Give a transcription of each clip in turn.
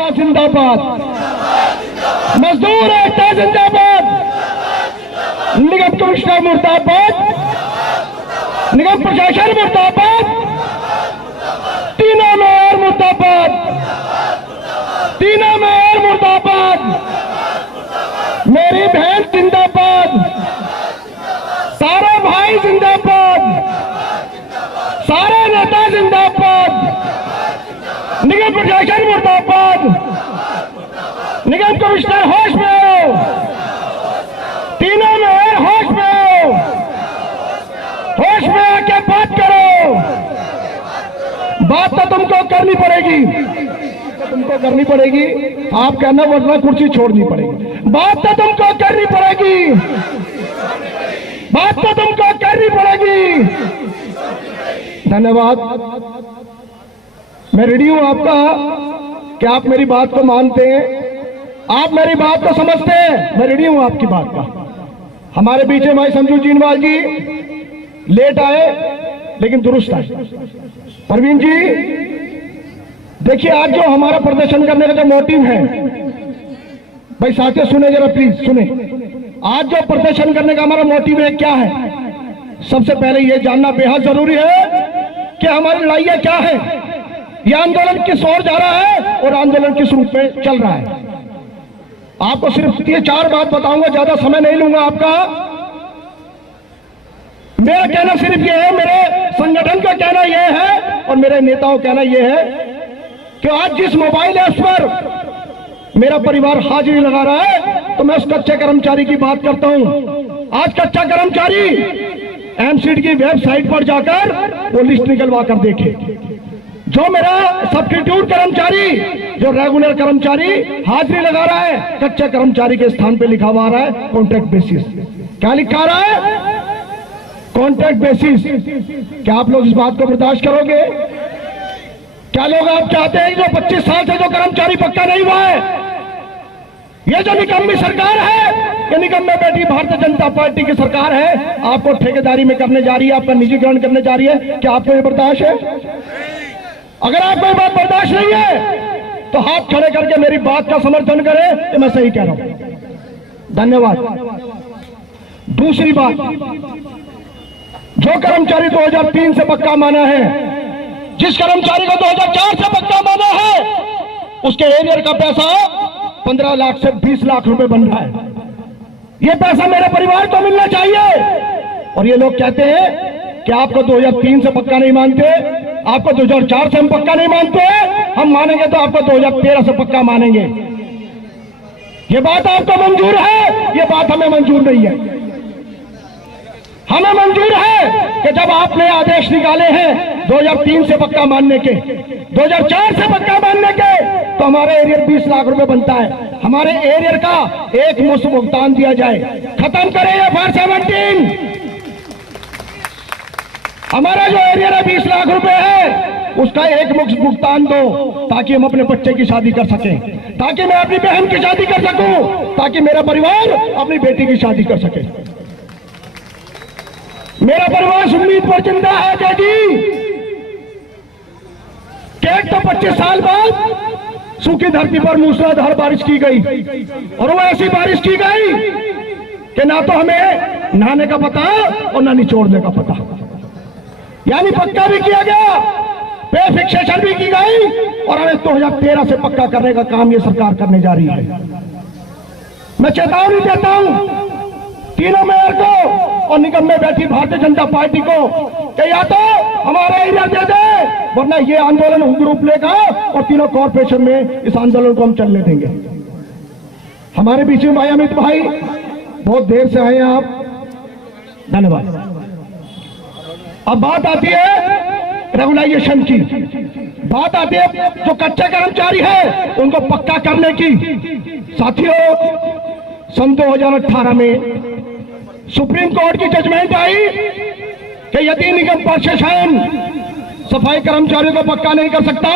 एकता जिंदाबाद, मजदूर एकता जिंदाबाद, निगम कमिश्नर मुर्दाबाद, निगम प्रशासन मुर्दाबाद, तीनों मेयर मुर्दाबाद, तीनों मेयर मुर्दाबाद, मेरी बहन जिंदाबाद, सारे भाई जिंदाबाद, सारे नेता जिंदाबाद, निगम प्रशासन मुर्दाबाद, निगम कमिश्नर होश में आओ, तीनों मेयर होश में आओ, होश में आके बात करो। बात तो तुमको करनी पड़ेगी, तुमको करनी पड़ेगी, आप कहना वरना कुर्सी छोड़नी पड़ेगी। बात तो तुमको करनी पड़ेगी, बात तो तुमको करनी पड़ेगी। धन्यवाद। मैं रेडी हूं आपका कि आप मेरी बात को मानते हैं, आप मेरी बात को समझते हैं। मैं रेडी हूं आपकी बात का। हमारे बीच में भाई संजू जीनवाल जी लेट आए लेकिन दुरुस्त आए। परवीन जी देखिए, आज जो हमारा प्रदर्शन करने का जो मोटिव है, भाई साथियों सुने जरा, प्लीज सुने। आज जो प्रदर्शन करने का हमारा मोटिव है क्या है, सबसे पहले यह जानना बेहद जरूरी है कि हमारी लड़ाइयां क्या है, यह आंदोलन किस ओर जा रहा है और आंदोलन किस रूप में चल रहा है। आपको सिर्फ ये 4 बात बताऊंगा, ज्यादा समय नहीं लूंगा आपका। मेरा कहना सिर्फ ये है, मेरे संगठन का कहना यह है और मेरे नेताओं का कहना यह है कि आज जिस मोबाइल ऐप पर मेरा परिवार हाजिरी लगा रहा है, तो मैं उस कच्चे कर्मचारी की बात करता हूं। आज कच्चा कर्मचारी एमसीडी की वेबसाइट पर जाकर वो लिस्ट निकलवा कर देखे। जो मेरा सब्स्टिट्यूट कर्मचारी, जो रेगुलर कर्मचारी हाजिरी लगा रहा है, कच्चे कर्मचारी के स्थान पे लिखा हुआ रहा है कॉन्ट्रैक्ट बेसिस। क्या लिखा रहा है? Contract basis. क्या आप लोग इस बात को बर्दाश्त करोगे? क्या लोग आप चाहते हैं जो 25 साल से जो कर्मचारी पक्का नहीं हुआ है, ये जो निकम्मी सरकार है, ये निकम्मे बैठी भारतीय जनता पार्टी की सरकार है, आपको ठेकेदारी में करने जा रही है, आपका निजीकरण करने जा रही है। क्या आपको ये बर्दाश्त है? अगर आपको ये बात बर्दाश्त नहीं है तो हाथ खड़े करके मेरी बात का समर्थन करें कि मैं सही कह रहा हूं। धन्यवाद। दूसरी बात, जो कर्मचारी 2003 से पक्का माना है, जिस कर्मचारी को 2004 से पक्का माना है, उसके एरियर का पैसा 15 लाख से 20 लाख रुपए बन रहा है। यह पैसा मेरे परिवार को मिलना चाहिए। और ये लोग कहते हैं कि आपको 2003 से पक्का नहीं मानते, आपको 2004 से हम पक्का नहीं मानते, हम मानेंगे तो आपको 2013 से पक्का मानेंगे। ये बात आपको मंजूर है? ये बात हमें मंजूर नहीं है। हमें मंजूर है कि जब आपने आदेश निकाले हैं 2003 से पक्का मानने के, 2004 से पक्का मानने के, तो हमारे एरियर 20 लाख रुपए बनता है। हमारे एरियर का एक मुश्त भुगतान दिया जाए। खत्म करें ये FAR 17। हमारा जो एरियर है 20 लाख रुपए है, उसका एक मुश्त भुगतान दो, ताकि हम अपने बच्चे की शादी कर सकें, ताकि मैं अपनी बहन की शादी कर सकूं, ताकि मेरा परिवार अपनी बेटी की शादी कर सके। मेरा परिवार उम्मीद पर जिंदा है जी। केक तो 25 साल बाद सूखी धरती पर मूसलाधार बारिश की गई, और वो ऐसी बारिश की गई कि ना तो हमें नहाने का पता और ना निचोड़ने का पता। यानी पक्का भी किया गया, पे फिक्सेशन भी की गई, और हमें 2013 से पक्का करने का काम ये सरकार करने जा रही है। मैं चेतावनी देता हूं तीनों मेयर को और निगम में बैठी भारतीय जनता पार्टी को कि या तो हमारा एरिया दे दे, वरना ये आंदोलन हम ग्रुप लेगा और तीनों कॉर्पोरेशन में इस आंदोलन को हम चलने देंगे। हमारे बीच में भाई अमित भाई बहुत देर से आए हैं आप, धन्यवाद। अब बात आती है रेगुलाइजेशन की, बात आती है जो कच्चे कर्मचारी है उनको पक्का करने की। साथियों, सन 2018 में सुप्रीम कोर्ट की जजमेंट आई कि यदि निगम प्रशासन सफाई कर्मचारियों को पक्का नहीं कर सकता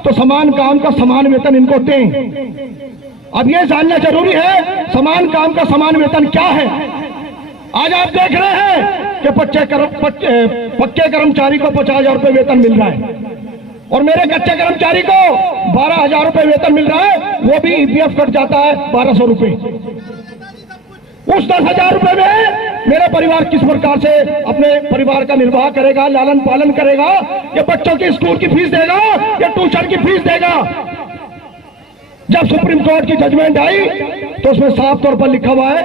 तो समान काम का समान वेतन इनको दें। अब यह जानना जरूरी है समान काम का समान वेतन क्या है। आज आप देख रहे हैं कि पक्के कर्मचारी को 50,000 रुपए वेतन मिल रहा है, और मेरे कच्चे कर्मचारी को 12,000 रुपए वेतन मिल रहा है, वो भी ईपीएफ कट जाता है 1,200 रुपए। उस 10,000 रुपए में मेरा परिवार किस प्रकार से अपने परिवार का निर्वाह करेगा, लालन पालन करेगा, या बच्चों की स्कूल की फीस देगा या ट्यूशन की फीस देगा। जब सुप्रीम कोर्ट की जजमेंट आई तो उसमें साफ तौर पर लिखा हुआ है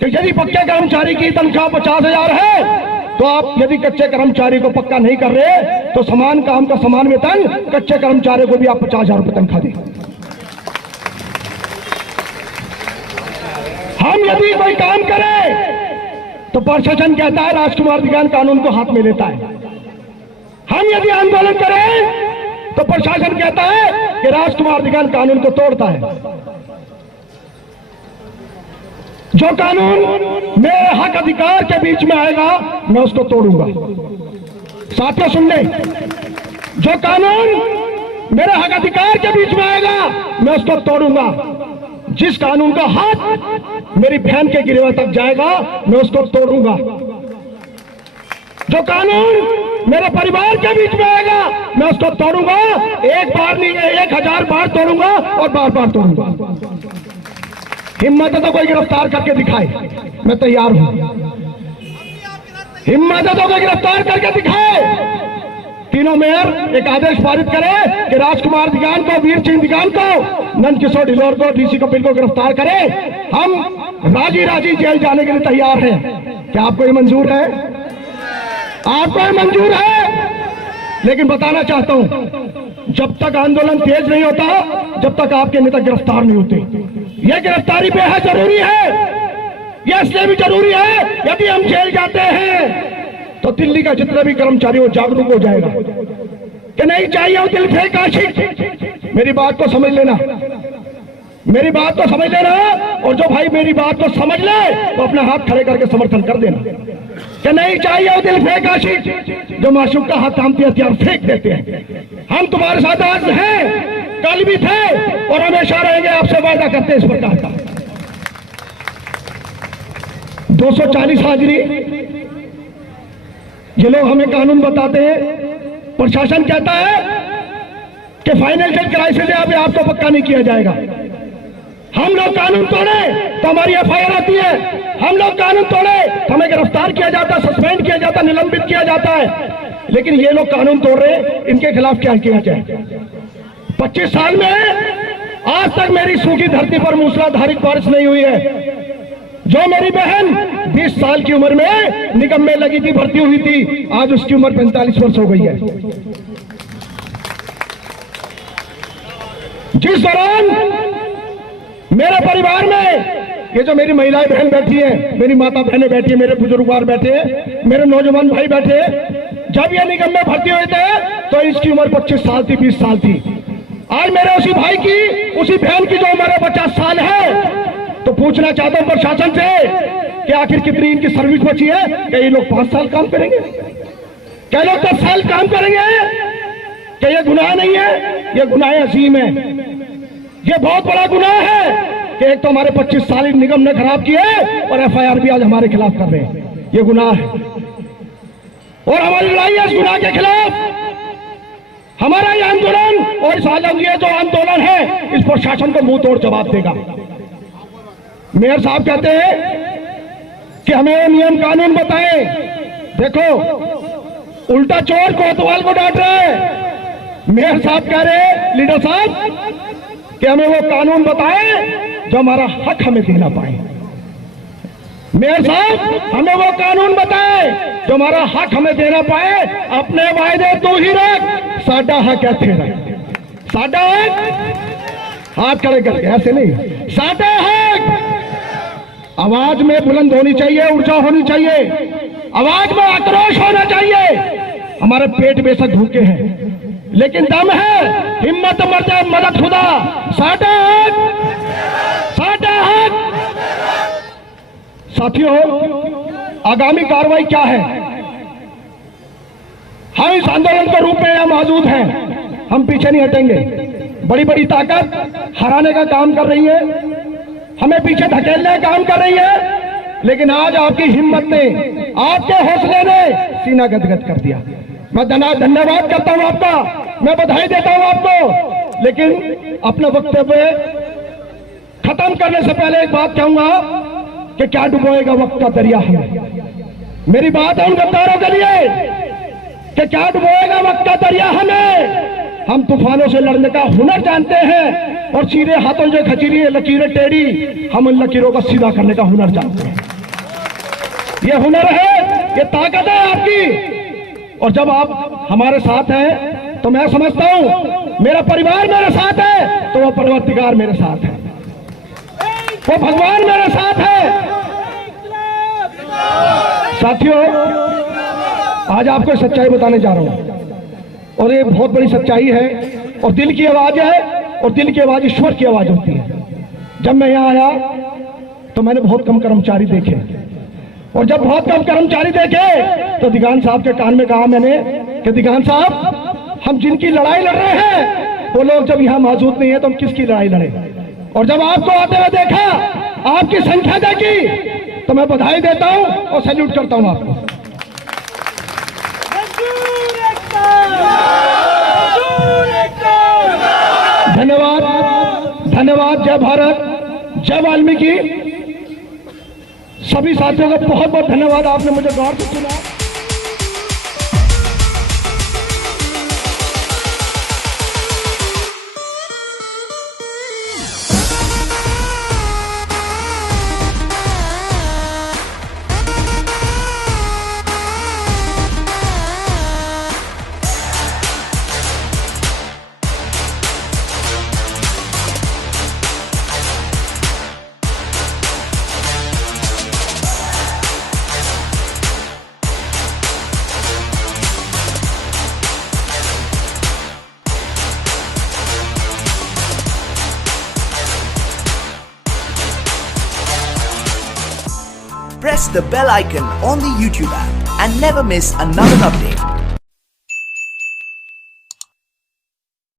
कि यदि पक्के कर्मचारी की तनख्वाह 50,000 है तो आप यदि कच्चे कर्मचारी को पक्का नहीं कर रहे तो समान काम का समान वेतन कच्चे कर्मचारी को भी आप 50,000 रुपए तनख्वाह दें। हम यदि कोई काम करें तो प्रशासन कहता है राजकुमार अधिकार कानून को हाथ में लेता है। हम यदि आंदोलन करें तो प्रशासन कहता है कि राजकुमार अधिकार कानून को तोड़ता है। जो कानून मेरे हक अधिकार के बीच में आएगा मैं उसको तोड़ूंगा। साथियों सुन ले, जो कानून मेरे हक अधिकार के बीच में आएगा मैं उसको तोड़ूंगा। जिस कानून का हाथ मेरी बहन के गिरवे तक जाएगा मैं उसको तोड़ूंगा। जो कानून मेरे परिवार के बीच में आएगा मैं उसको तोड़ूंगा। एक बार नहीं, 1,000 बार तोड़ूंगा और बार बार तोड़ूंगा। हिम्मत है तो कोई गिरफ्तार करके दिखाए, मैं तैयार हूं। हिम्मत है तो कोई गिरफ्तार करके दिखाए। तीनों मेयर एक आदेश पारित करे कि राजकुमार दिगान को, वीर सिंह दिगान को, नंद किशोर ढिल्लोर को, डीसी कपिल को गिरफ्तार करे। हम राजी राजी जेल जाने के लिए तैयार हैं। क्या आपको ये मंजूर है? आपको ये मंजूर है? लेकिन बताना चाहता हूं, जब तक आंदोलन तेज नहीं होता, जब तक आपके नेता गिरफ्तार नहीं होते। यह गिरफ्तारी बेहद जरूरी है। यह इसलिए भी जरूरी है, यदि हम जेल जाते हैं तो दिल्ली का जितना भी कर्मचारी वो जागरूक हो जाएगा कि नहीं चाहिए वो दिल फेंक आशिक। मेरी बात को समझ लेना, मेरी बात को समझ लेना। और जो भाई मेरी बात को समझ ले वो अपना हाथ खड़े करके समर्थन कर देना कि नहीं चाहिए वो दिल फेंक आशिक जो माशूक का हाथ थामते हथियार फेंक देते हैं। हम तुम्हारे साथ आज हैं, कल भी थे और हमेशा रहेंगे। आपसे वायदा करते हैं इस प्रकार का। 240 हाजिरी, ये लोग हमें कानून बताते हैं। प्रशासन कहता है कि फाइनेंशियल क्राइसिस है, अभी आपको पक्का नहीं किया जाएगा। हम लोग कानून तोड़े तो हमारी एफआईआर आती है। हम लोग कानून तोड़े तो हमें गिरफ्तार किया जाता है, सस्पेंड किया जाता है, निलंबित किया जाता है। लेकिन ये लोग कानून तोड़ रहे, इनके खिलाफ क्या किया जाए? 25 साल में आज तक मेरी सूखी धरती पर मूसलाधारी बारिश नहीं हुई है। जो मेरी बहन 20 साल की उम्र में निगम में लगी थी, भर्ती हुई थी, आज उसकी उम्र 45 वर्ष हो गई है। जिस दौरान मेरे परिवार में ये जो मेरी महिलाएं बहन बैठी हैं, मेरी माता बहनें बैठी हैं, मेरे बुजुर्गवार बैठे हैं, मेरे नौजवान भाई बैठे हैं, जब ये निगम में भर्ती हुए थे तो इसकी उम्र 25 साल थी, 20 साल थी। आज मेरे उसी भाई की, उसी बहन की जो उम्र 50 साल है, तो पूछना चाहता हूं प्रशासन से कि आखिर कितनी इनकी सर्विस बची है? क्या ये लोग 5 साल काम करेंगे? क्या लोग 10 साल काम करेंगे? क्या ये गुनाह नहीं है? ये गुनाह अजीम है। ये बहुत बड़ा गुनाह है कि एक तो हमारे 25 साल निगम ने खराब किए और एफआईआर भी आज हमारे खिलाफ कर रहे हैं। ये गुनाह है और हमारी लड़ाई है इस गुनाह के खिलाफ। हमारा ये आंदोलन और इस आलम ये जो आंदोलन है, इस प्रशासन को मुंह तोड़ जवाब देगा। मेयर साहब कहते हैं कि हमें नियम कानून बताएं। देखो, उल्टा चोर कोतवाल को डांट रहे हैं। मेयर साहब कह रहे हैं, लीडर साहब, कि हमें वो कानून बताएं जो हमारा हक हमें देना पाए। मेयर साहब, हमें वो कानून बताएं जो हमारा हक हमें देना पाए। अपने वायदे तू ही रख, साडा हक है तेरा। साडा हक, हाथ खड़े करके, ऐसे नहीं, साडा हक। आवाज में बुलंद होनी चाहिए, ऊर्जा होनी चाहिए, आवाज में आक्रोश होना चाहिए। हमारे पेट बेशक भूखे हैं लेकिन दम है, हिम्मत मर जाए मदद खुदा। साडा हक, साडा हक। साथियों, आगामी कार्रवाई क्या है? हम इस आंदोलन के रूप में यहां मौजूद हैं, हम पीछे नहीं हटेंगे। बड़ी बड़ी ताकत हराने का काम कर रही है, हमें पीछे धकेलने का काम कर रही है, लेकिन आज आपकी हिम्मत ने, आपके हौसले ने सीना गदगद कर दिया। मैं धन्यवाद करता हूं आपका, मैं बधाई देता हूं आपको। लेकिन अपना वक्तव्य खत्म करने से पहले एक बात कहूंगा कि क्या डुबोएगा वक्त का दरिया हमें। मेरी बात है उन गद्दारों के लिए कि क्या डुबोएगा वक्त का दरिया हमें। हम तूफानों से लड़ने का हुनर जानते हैं और सीधे हाथों जो खचीरी लकीरें टेढ़ी, हम उन लकीरों को सीधा करने का हुनर जानते हैं। ये हुनर है, ये ताकत है आपकी। और जब आप हमारे साथ हैं तो मैं समझता हूं मेरा परिवार मेरे साथ है तो वह परवरदिगार मेरे साथ है, वो भगवान मेरे साथ है। साथियों, आज आपको सच्चाई बताने जा रहा हूं और ये बहुत बड़ी सच्चाई है और दिल की आवाज है और दिल की आवाज ईश्वर की आवाज होती है। जब मैं यहां आया तो मैंने बहुत कम कर्मचारी देखे और जब बहुत कम कर्मचारी देखे तो दिगान साहब के कान में कहा मैंने कि दिगान साहब, हम जिनकी लड़ाई लड़ रहे हैं वो लोग जब यहां मौजूद नहीं है तो हम किसकी लड़ाई लड़े। और जब आपको आते हुए देखा, आपकी संख्या देखी, तो मैं बधाई देता हूं और सैल्यूट करता हूं आपको। धन्यवाद, धन्यवाद। जय भारत, जय वाल्मीकि। सभी साथियों का बहुत बहुत धन्यवाद, आपने मुझे गौर से सुना। Press the bell icon on the YouTube app and never miss another update.